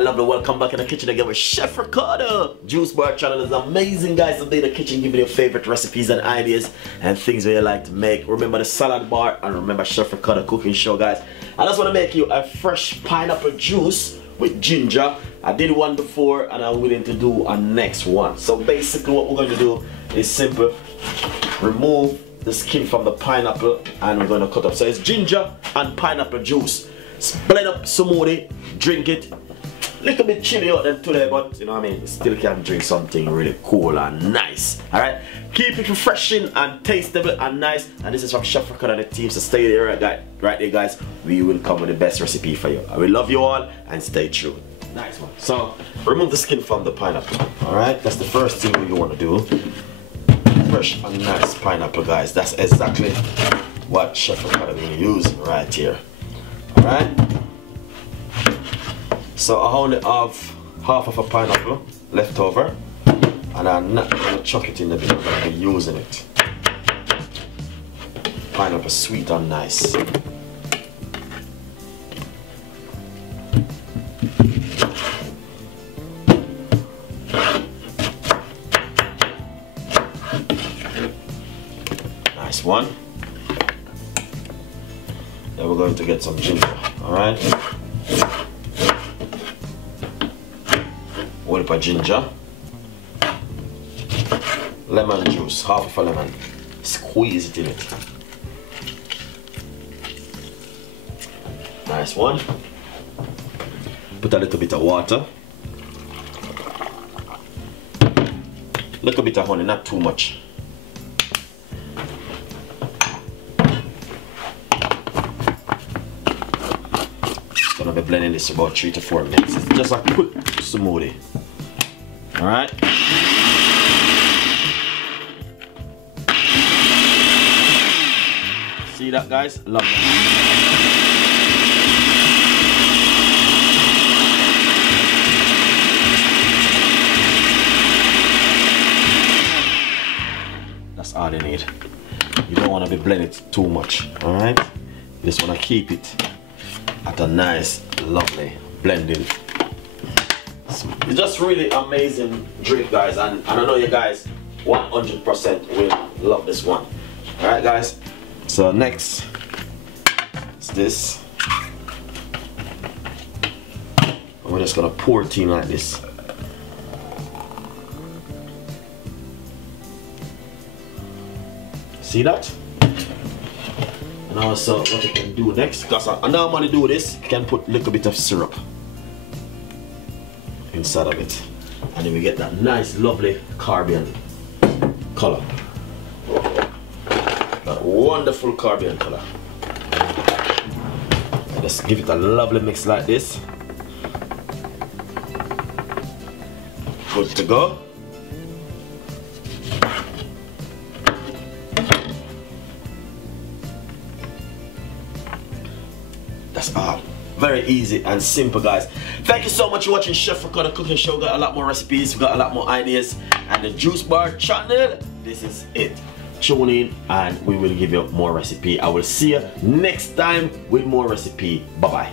and lovely, welcome back in the kitchen again with Chef Ricardo. Juice Bar channel is amazing, guys. Today in the kitchen giving you your favorite recipes and ideas and things that you like to make. Remember the salad bar and remember Chef Ricardo cooking show, guys. I just want to make you a fresh pineapple juice with ginger. I did one before and I'm willing to do a next one. So basically what we're going to do is simple. Remove the skin from the pineapple and we're going to cut up. So it's ginger and pineapple juice. Blend up smoothie, drink it. Little bit chilly out there today, but you know what I mean, still can drink something really cool and nice. Alright, keep it refreshing and tasteable and nice. And this is from Chef Ricardo and the team, so stay there right there, guys. We will come with the best recipe for you. I will love you all and stay tuned. Nice one. So remove the skin from the pineapple. Alright, that's the first thing you want to do. Fresh and nice pineapple, guys. That's exactly what Chef Ricardo will use right here. Alright, so I only have half of a pineapple left over and I'm not going to chuck it in the bin. I'm going to be using it. Pineapple sweet and nice. Nice one. Then we're going to get some ginger, alright? One of ginger. Lemon juice, half of a lemon. Squeeze it in it. Nice one. Put a little bit of water. Little bit of honey, not too much. Gonna be blending this about 3 to 4 minutes. It's just a quick smoothie. Alright. See that, guys? Love that. That's all you need. You don't want to be blending it too much. Alright? You just want to keep it at a nice, lovely blending. It's just really amazing drink, guys, and I know you guys 100% will love this one. Alright, guys, so next is this. We're just gonna pour it in like this. See that? And also what you can do next, because I normally do this, you can put a little bit of syrup inside of it. And then we get that nice lovely Caribbean color. That wonderful Caribbean color. And just give it a lovely mix like this. Good to go. That's all. Very easy and simple, guys. Thank you so much for watching Chef Ricardo Cooking Show. We got a lot more recipes, we got a lot more ideas. And the Juice Bar channel, this is it. Tune in and we will give you more recipe. I will see you next time with more recipe. Bye-bye.